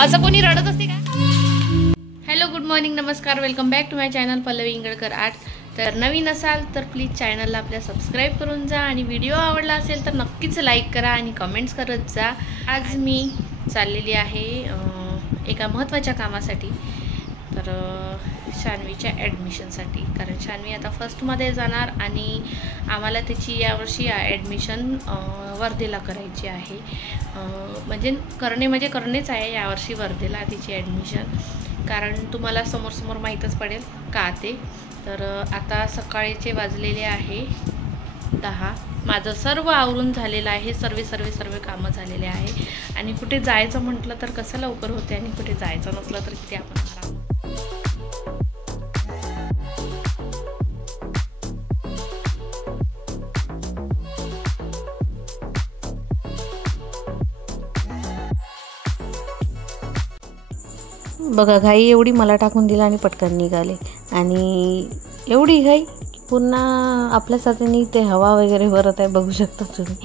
असं कोणी रडत असते का? हॅलो, गुड मॉर्निंग, नमस्कार, welcome back to my channel Pallavi Ingalkar art. तर नवीन असाल तर प्लीज चॅनलला आपल्या सबस्क्राईब करून जा आणि व्हिडिओ आवडला असेल तर नक्कीच लाईक करा आणि कमेंट्स करत जा. आज मी चाललेली आहे एका महत्त्वाच्या कामासाठी, तर शान्वीच्या ॲडमिशनसाठी. कारण शान्वी आता फर्स्टमध्ये जाणार आणि आम्हाला त्याची यावर्षी ॲडमिशन वर्धेला करायची आहे. म्हणजे करणेच आहे यावर्षी वर्धेला तिची ॲडमिशन. कारण तुम्हाला समोर माहीतच पडेल का ते. तर आता सकाळचे वाजलेले आहे 10. माझं सर्व आवरून झालेलं आहे, सर्व कामं झालेले आहे. आणि कुठे जायचं म्हटलं तर कसं लवकर होते आणि कुठे जायचं नसलं तर किती आपण आराम. बघा, घाई एवढी मला टाकून दिला आणि पटकन निघाले. आणि एवढी घाई पुन्हा आपल्या साथीने ते हवा वगैरे भरत आहे, बघू शकता तुम्ही.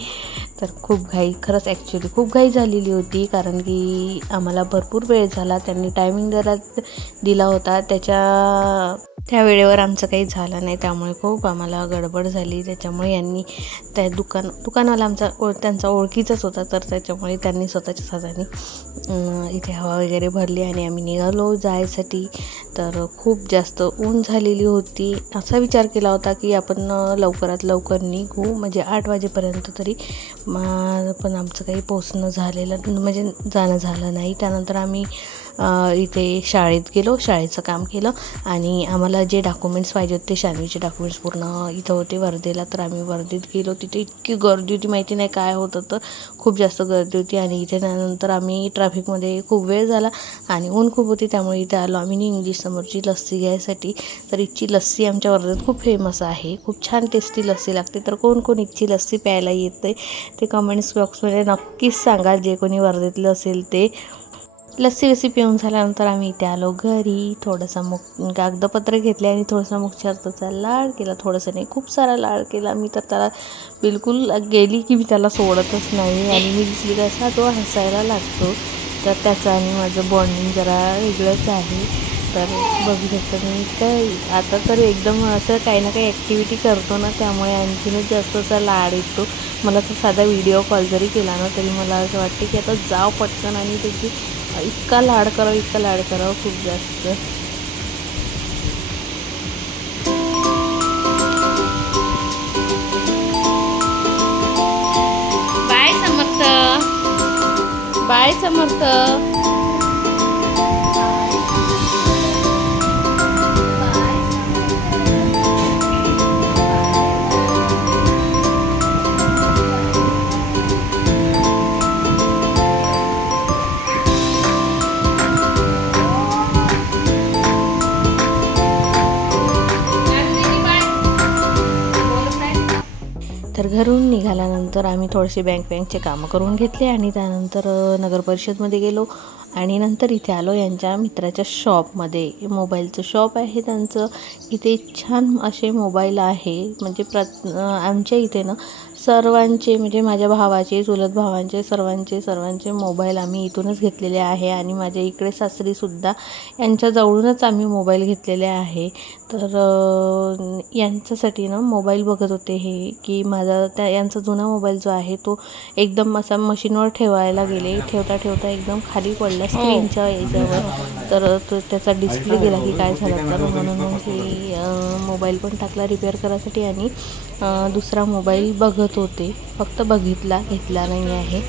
तर खूप घाई, खरंच ॲक्च्युली खूप घाई झालेली होती. कारण की आम्हाला भरपूर वेळ झाला, त्यांनी टायमिंग दिला होता, त्या वेळेवर आमचं काही झालं नाही. त्यामुळे खूप आम्हाला गडबड झाली. त्याच्यामुळे यांनी त्या दुकानवाला त्यांचा ओळखीचाच होता, तर त्याच्यामुळे त्यांनी स्वतःच्या साधाने इथे हवा वगैरे भरली आणि आम्ही निघालो जायसाठी. तर खूप जास्त ऊन झालेली होती. असा विचार केला होता की आपण लवकरात लवकर निघू, म्हणजे 8 वाजेपर्यंत तरी. पण आमचं काही पोचणं झालेलं, म्हणजे जाणं झालं नाही. त्यानंतर आम्ही इथे शाळेत गेलो, शाळेचं काम केलं आणि आम्हाला जे डॉक्युमेंट्स पाहिजे होते, शान्वीचे डॉक्युमेंट्स पूर्ण इथं होते वर्धेला. तर आम्ही वर्धेत गेलो. तिथे इतकी गर्दी होती, माहिती नाही काय होतं, तर खूप जास्त गर्दी होती. आणि इथे त्यानंतर आम्ही ट्रॅफिकमध्ये खूप वेळ झाला आणि ऊन खूप होती, त्यामुळे इथे आलो आम्ही इंग्लिश समोरची लस्सी घ्यायसाठी. तर इथची लस्सी आमच्या वर्धेत खूप फेमस आहे, खूप छान टेस्टी लस्सी लागते. तर कोण इथची लस्सी प्यायला येते ते कमेंट्स बॉक्समध्ये नक्कीच सांगा, जे कोणी वर्धेतलं असेल ते. लस्सी पिऊन झाल्यानंतर आम्ही इथे आलो घरी. थोडंसं कागदपत्र घेतले आणि थोडासा मुखचारचा लाड केला. थोडंसं नाही, खूप सारा लाड केला मी. तर त्याला बिलकुल गेली की मी त्याला सोडतच नाही. आणि मी दिसली कसा तो हसायला लागतो. तर त्याचं आणि माझं बॉन्डिंग जरा वेगळंच आहे. तर बघू शकता मी काय, आता तर एकदम असं काही ना काही ॲक्टिव्हिटी करतो ना, त्यामुळे आणखीनच जास्त असा लाड येतो मला. तर साधा व्हिडिओ कॉल जरी केला ना तरी मला असं वाटतं की आता जाव पटकन आणि त्याची इतका लाड करावं खूप जास्त. बाय समर्थ. तर घरून निघाल्यानंतर आम्ही थोडेसे बँकचे कामं करून घेतले आणि त्यानंतर नगर परिषदमध्ये गेलो आणि नंतर इथे आलो यांच्या मित्राच्या शॉपमध्ये. मोबाईलचं शॉप आहे त्यांचं. इथे छान असे मोबाईल आहे, म्हणजे आमच्या इथे ना सर्वांचे, म्हणजे माझ्या भावाचे, चुलत भावांचे, सर्वांचे मोबाईल आम्ही इथूनच घेतलेले आहे. आणि माझ्या इकडे सासरीसुद्धा यांच्या जवळूनच आम्ही मोबाईल घेतलेले आहे. तर यांच्यासाठी ना मोबाईल बघत होते हे, की यांचा जुना मोबाईल जो आहे तो एकदम असा मशीनवर ठेवायला गेले, ठेवता एकदम खाली पडला स्क्रीनच्या याच्यावर. तर तो त्याचा डिस्प्ले गेला की काय झालं, तर म्हणून मग हे मोबाईल पण टाकला रिपेअर करायसाठी आणि दुसरा मोबाईल बघत होते. फक्त घेतला नाही आहे.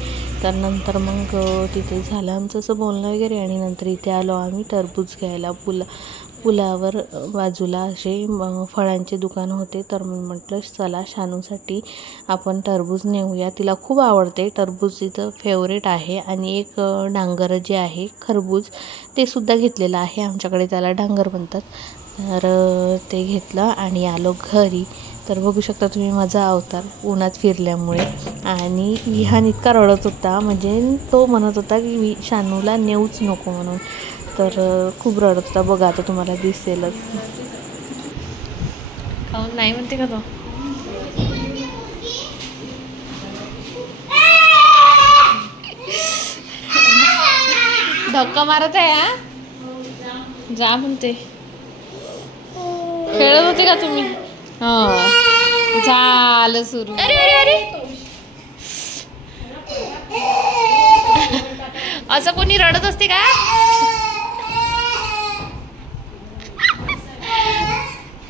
तर नंतर मग तिथे झालं आमचं असं बोलणं वगैरे आणि नंतर इथे आलो आम्ही टरबूज घ्यायला. पुलावर बाजूला असे फळांचे दुकान होते. तर मी म्हटलं चला शानूसाठी आपण टरबूज नेऊया, तिला खूप आवडते टरबूज, तिचं फेवरेट आहे. आणि एक डांगर जे आहे खरबूज, ते सुद्धा घेतलेलं आहे, आमच्याकडे त्याला डांगर म्हणतात. तर ते घेतलं आणि आलो घरी. तर बघू शकता तुम्ही माझा अवतार उन्हात फिरल्यामुळे. आणि विहान इतका रडत होता, म्हणजे तो म्हणत होता की शानूला नेऊच नको म्हणून. तर खूप रडत होता. बघा आता तुम्हाला दिसेलच. नाही म्हणते का तो? धक्का मारत आहे हा जा म्हणते खेळत होते का तुम्ही झालं सुरू अरे अरे अरे असं कोणी रडत असते का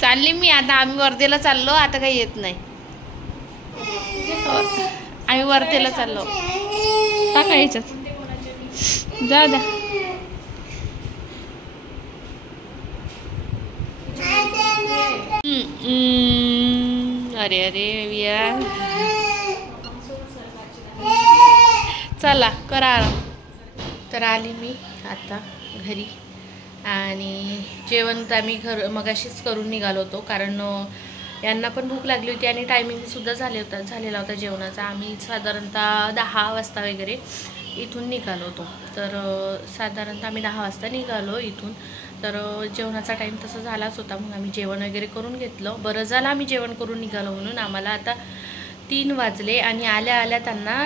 चालली मी आता आम्ही वर्धेला चाललो आता काही येत नाही आम्ही वर्धेला चाललो टाका याच्यात जा द्या अरे अरे विया चला करा आराम तर आली मी आता घरी आणि जेवण तर आम्ही मगाशीच करून निघालो होतो कारण यांना पण भूक लागली होती आणि टायमिंगसुद्धा झालेला होता जेवणाचा आम्ही साधारणतः 10 वाजता वगैरे इथून निघालो होतो तर साधारणतः आम्ही 10 वाजता निघालो इथून तर जेवणाचा टाईम तसा झालाच होता मग आम्ही जेवण वगैरे करून घेतलं बरं झालं आम्ही जेवण करून निघालो म्हणून आम्हाला आता 3 वाजले आणि आल्या आल्या त्यांना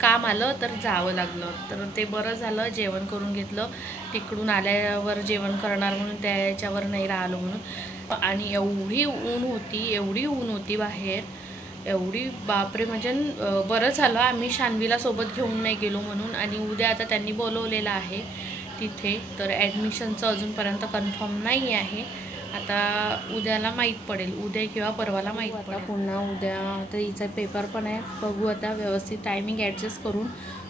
काम आलं तर जावं लागलं तर ते बरं झालं जेवण करून घेतलं तिकडून आल्यावर जेवण करणार म्हणून त्याच्यावर नाही राहिलो म्हणून आणि एवढी ऊन होती बाहेर एवढी बापरे म्हणजे बरं झालं आम्ही शान्वीला सोबत घेऊन नाही गेलो म्हणून आणि उद्या आता त्यांनी बोलवलेलं आहे तिथे तर ॲडमिशनचं अजूनपर्यंत कन्फर्म नाही आहे आता उद्याला माहीत पडेल उद्या किंवा परवाला माहीत पडेल पुन्हा उद्या तर हिचा पेपर पण आहे बघू आता व्यवस्थित टायमिंग ॲडजस्ट करून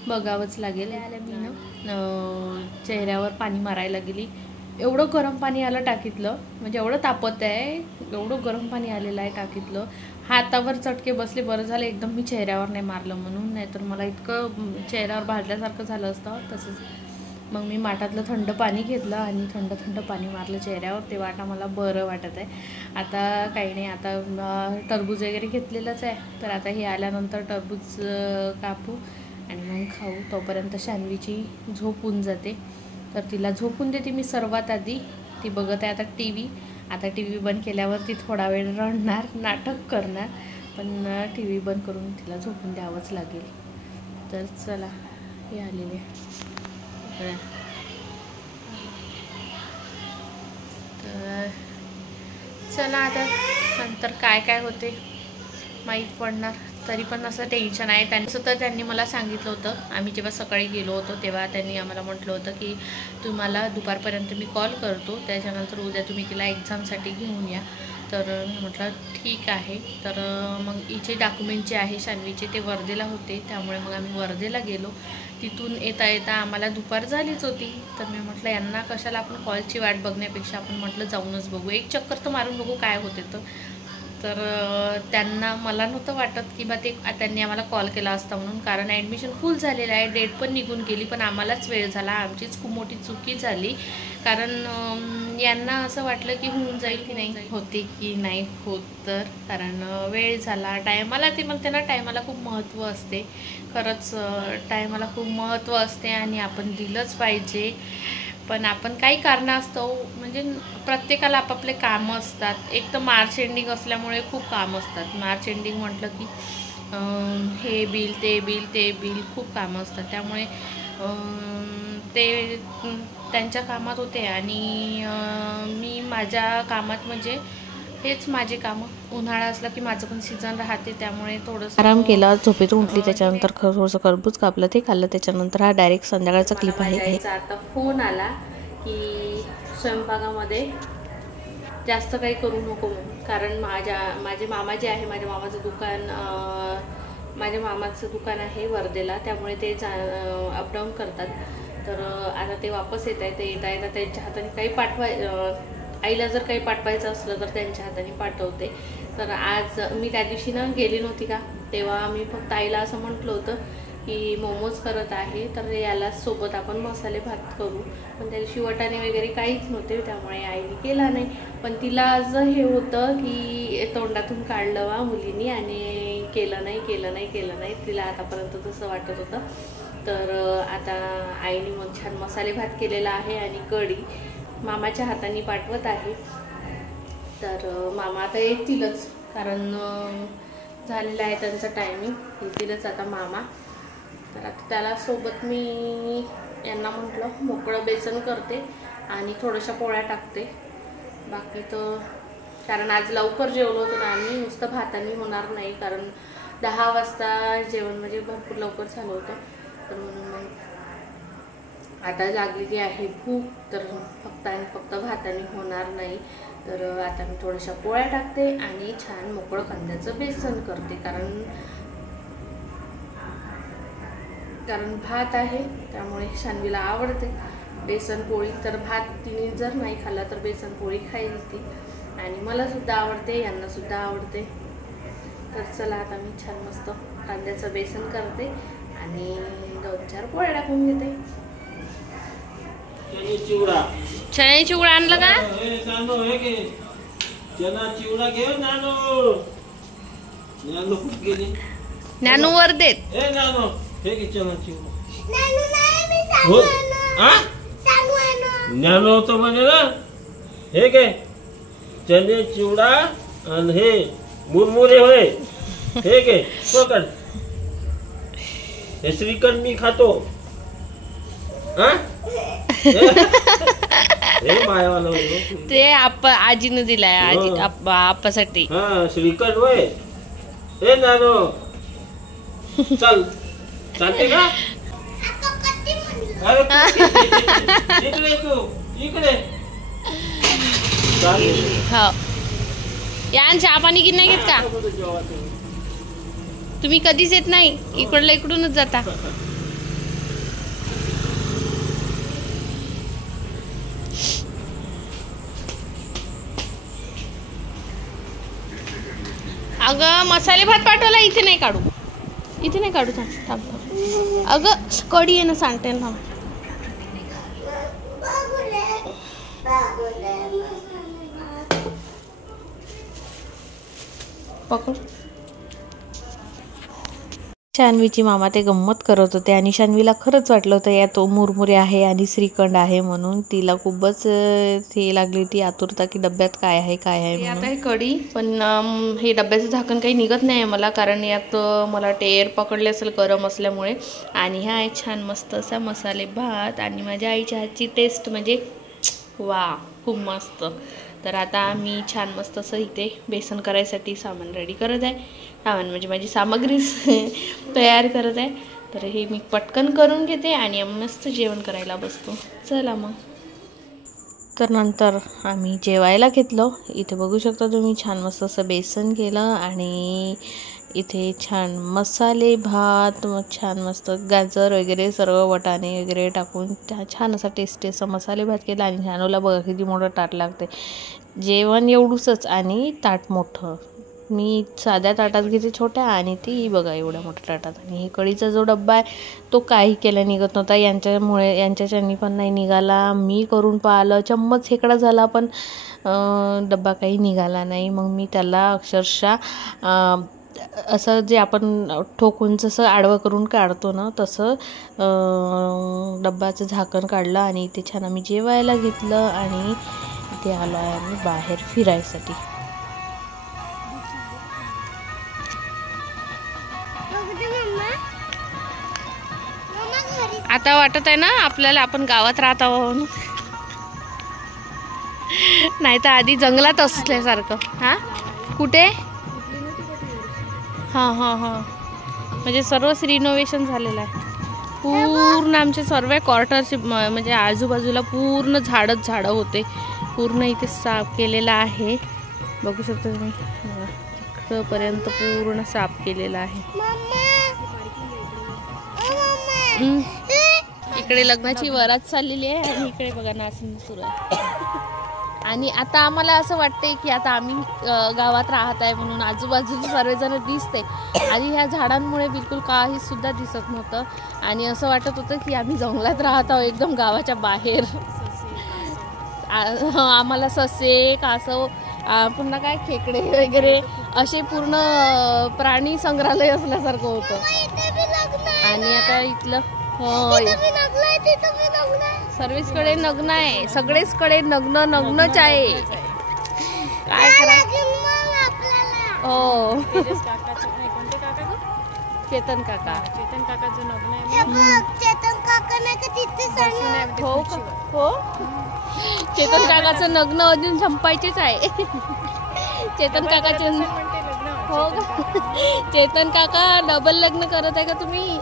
बघावंच लागेल आल्या मी ना चेहऱ्यावर पाणी मारायला गेली एवढं गरम पाणी आलं टाकीतलं म्हणजे एवढं तापत आहे एवढं गरम पाणी आलेलं आहे टाकीतलं हातावर चटके बसले बरं झालं एकदम मी चेहऱ्यावर नाही मारलं म्हणून नाही तर मला इतकं चेहऱ्यावर भाजल्यासारखं झालं असतं तसंच मग मी माठातलं थंड पाणी घेतलं आणि थंड पाणी मारलं चेहऱ्यावर ते वाटा मला बरं वाटत आहे आता काही नाही आता टरबूज वगैरे घेतलेलंच आहे तर आता हे आल्यानंतर टरबूज कापू आणि मग खाऊ तोपर्यंत शान्वीची झोप होऊन जाते तर तिला झोपून देते मी सर्वात आधी ती बघत आहे आता टी व्ही बंद केल्यावर ती थोडा वेळ रडणार नाटक करणार पण टी व्ही बंद करून तिला झोपून द्यावंच लागेल तर चला हे आलेले तर चला आता नंतर काय काय होते माहीत पडणार तरी पण असं टेन्शन आहे त्यांचं तर त्यांनी मला सांगितलं होतं आम्ही जेव्हा सकाळी गेलो होतो तेव्हा त्यांनी आम्हाला म्हटलं होतं की तुम्हाला दुपारपर्यंत मी कॉल करतो त्याच्यानंतर उद्या तुम्ही तिला एक्झामसाठी घेऊन या तर म्हटलं ठीक आहे तर मग हिचे डॉक्युमेंट जे आहे शान्वीचे ते वर्धेला होते त्यामुळे मग आम्ही वर्धेला गेलो तिथून येता येता आम्हाला दुपार झालीच होती तर मी म्हटलं यांना कशाला आपण कॉलची वाट बघण्यापेक्षा आपण म्हटलं जाऊनच बघू एक चक्कर तर मारून बघू काय होते तर त्यांना मला नव्हतं वाटत की बा त्यांनी आम्हाला कॉल केला असता म्हणून कारण ॲडमिशन फुल झालेलं आहे डेट पण निघून गेली पण आम्हालाच वेळ झाला आमचीच खूप मोठी चुकी झाली कारण यांना असं वाटलं की होऊन जाईल की नाही होते की नाही होत तर कारण वेळ झाला टायमाला ते मग त्यांना टायमाला खूप महत्त्व असते खरंच टायमाला खूप महत्त्व असते आणि आपण दिलंच पाहिजे पण आपण काही कारणास्तव म्हणजे प्रत्येकाला आपापले कामं असतात एक तर मार्च एंडिंग असल्यामुळे खूप कामं असतात मार्च एंडिंग म्हटलं की हे बिल ते बिल खूप कामं असतात त्यामुळे ते त्यांच्या कामात होते आणि मी माझ्या कामात म्हणजे हेच माझे कामं उन्हाळा असला की माझं पण सीझन राहते त्यामुळे थोडंसं आराम केला झोपेतून उठली त्याच्यानंतर थोडंसं टरबूज कापलं ते खाल्लं त्याच्यानंतर हा डायरेक्ट संध्याकाळचा क्लिप आहे आता फोन आला की स्वयंपाकामध्ये जास्त काही करू नको कारण माझे मामा जे आहे माझ्या मामाचं दुकान आहे वर्धेला त्यामुळे ते अपडाऊन करतात तर आता ते वापस येत आहे ते येता त्यांच्या हाताने काही आईला जर काही पाठवायचं असलं तर त्यांच्या हाताने पाठवते तर आज मी त्या दिवशी ना गेली नव्हती का तेव्हा मी फक्त आईला असं म्हटलं होतं की मोमोज करत आहे तर याला सोबत आपण मसाले भात करू पण त्या दिवशी वाटाणे वगैरे काहीच नव्हते त्यामुळे आईने केला नाही पण तिला आज हे होतं की तोंडातून काढलं वा मुलींनी आणि केलं नाही तिला आतापर्यंत तसं वाटत होतं तर आता आईने मग छान मसाले भात केलेला आहे आणि कढी मामाच्या हाताने पाठवत आहे तर मामा आता येतीलच कारण झालेलं आहे त्यांचं टायमिंग येतीलच आता मामा तर आता त्याला सोबत मी यांना म्हटलं मोकळं बेसन करते आणि थोड्याशा पोळ्या टाकते. बाकी तर कारण आज लवकर जेवलो होतो ना आम्ही, नुसतं भातानी होणार नाही कारण 10 वाजता जेवण म्हणजे भरपूर लवकर झालं होतं. तर म्हणून मग आता लागलेली आहे भूक, तर फक्त आणि फक्त भातानी होणार नाही. तर आता मी थोड्याशा पोळ्या टाकते आणि छान मोकळं कांद्याचं बेसन करते कारण भात आहे त्यामुळे शान्वीला आवडते बेसन पोळी. तर भात तिने जर नाही खाल्ला तर बेसन पोळी खाईल ती, आणि मला सुद्धा आवडते, यांना सुद्धा आवडते. तर चला आता मी छान मस्त कांद्याचं बेसन करते आणि 2-4 पोळ्या टाकून घेते. चणे चिवडा आणलं का? नानू वर देत. ज्ञानो होतं म्हणे ना, हे काय चणे चिवडा आणि हे मुरमुरे होय, हे काय पकड. हे श्रीखंड मी खातो. ते आजीने दिलाय, आजी आप्पासाठी. हा श्रीखंड होय. हे नानो चल, चालते का? इकडे तू इकडे. हो या चहा पाणी की नाही घेत का तुम्ही? कधीच येत नाही, इकडलं इकडूनच जाता. अगं मसाले भात पाठवला, इथे नाही काढू, इथे नाही काढू. थांब. अगं कढी आहे ना, सांगते ना. पकड. शान्वीची मामा ते गंमत करत होते आणि शान्वीला खरंच वाटलं होतं यात मुरमुरे आहे आणि श्रीखंड आहे म्हणून. तिला खूपच हे लागली होती आतुरता की डब्यात काय आहे काय आहे. आता हे कढी, पण हे डब्याचं झाकण काही निघत नाही आहे मला, कारण यात मला टेर पकडले असेल गरम असल्यामुळे. आणि हा आहे छान मस्त असा मसाले भात आणि माझ्या आईच्या हातची टेस्ट म्हणजे वा, खूप मस्त. तर आता मी छान मस्त असं इथे बेसन करायसाठी सामान रेडी करत आहे. सामान म्हणजे माझी सामग्री तयार करत आहे. तर हे मी पटकन करून घेते आणि मस्त जेवण करायला बसतो. चला मग. तर नंतर आम्ही जेवायला घेतलो. इथे बघू शकता तुम्ही छान मस्त असं बेसन केलं आणि इथे छान मसाले भात, छान मस्त गाजर वगैरे सर्व वाटाणे वगैरे टाकून छान असा टेस्टी असा मसाले भात केला. आणि ह्यानोला बघा किती मोठं ताट लागते. जेवण एवढूसच आणि ताट मोठं. मी साध्या ताटात घेते छोट्या आणि ती बघा एवढ्या मोठ्या ताटात. आणि हे कढीचा जो डब्बा आहे तो काही केला निघत नव्हता, यांच्याच्यानी पण नाही निघाला. मी करून पाहिलं, चम्मच हेकडा झाला पण डब्बा काही निघाला नाही. मग मी त्याला अक्षरशः असं जे आपण ठोकून जसं आडवं करून काढतो ना तसं डब्याचं झाकण काढलं आणि इथे छान आम्ही जेवायला घेतलं. आणि इथे आलो आहे आम्ही बाहेर फिरायसाठी. आता वाटत आहे ना आपल्याला आपण गावात राहत आहोत, नाही तर आधी जंगलात असल्यासारखं. हां कुठे? हां हां हां म्हणजे सर्वच रिनोव्हेशन झालेलं आहे. पूर्ण आमचे सर्व क्वार्टरचे म्हणजे आजूबाजूला पूर्ण झाडच झाडं होते. पूर्ण इथे साफ केलेलं आहे, बघू शकता तुम्ही. तिकडपर्यंत पूर्ण साफ केलेलं आहे. इकडे लग्नाची वरात चाललेली आहे आणि इकडे बघा नाचणी सुरू आहे. आणि आता आम्हाला असं वाटतंय की आता आम्ही गावात राहत आहे म्हणून आजूबाजूला सर्वजण दिसते. आधी ह्या झाडांमुळे बिलकुल काही सुद्धा दिसत नव्हतं आणि असं वाटत होतं की आम्ही जंगलात राहत आहोत, एकदम गावाच्या बाहेर. आम्हाला ससे कासव पुन्हा काय खेकडे वगैरे असे पूर्ण प्राणी संग्रहालय असल्यासारखं होतं. आणि आता इथलं होय सर्विसकडे नग्न आहे, सगळेचकडे नग्नच आहे. काय करा हो चेतन काकाचं नग्न आहे. हो का? हो चेतन काकाचं लग्न अजून संपायचेच आहे. चेतन काकाचे हो का? चेतन काका डबल लग्न करत आहे का तुम्ही?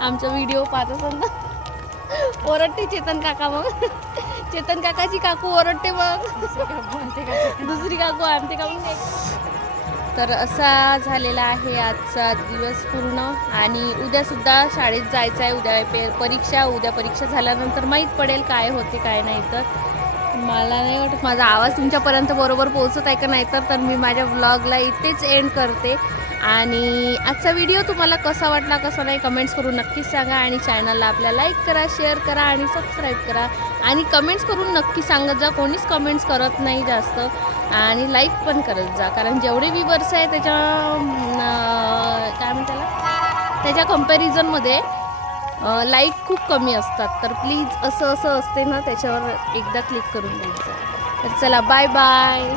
आमचा व्हिडिओ पाहत असाल ना. ओरडते चेतन काका. मग चेतन काकाची काकू ओरडते मग दुसरी काकू आणते का मग. तर असा झालेला आहे आजचा दिवस पूर्ण. आणि उद्यासुद्धा शाळेत जायचं आहे. उद्या परीक्षा. उद्या परीक्षा झाल्यानंतर माहीत पडेल काय होते काय नाही. तर मला नाही वाटत माझा आवाज तुमच्यापर्यंत बरोबर पोहोचत आहे का नाही. तर मी माझ्या व्लॉगला इथेच एंड करते. आणि आजचा व्हिडिओ तुम्हाला कसा वाटला कसा नाही कमेंट्स करून नक्कीच सांगा. आणि चॅनलला आपल्या लाईक करा, शेअर करा आणि सबस्क्राईब करा. आणि कमेंट्स करून नक्की सांगत जा. कोणीच कमेंट्स करत नाही जास्त. आणि लाईक पण करत जा. कारण जेवढे व्ह्यूअर्स आहे त्याच्या काय म्हणतात त्याच्या कंपॅरिझनमध्ये लाईक खूप कमी असतात. तर प्लीज असं असते ना त्याच्यावर एकदा क्लिक करून द्यायचं. तर चला बाय बाय.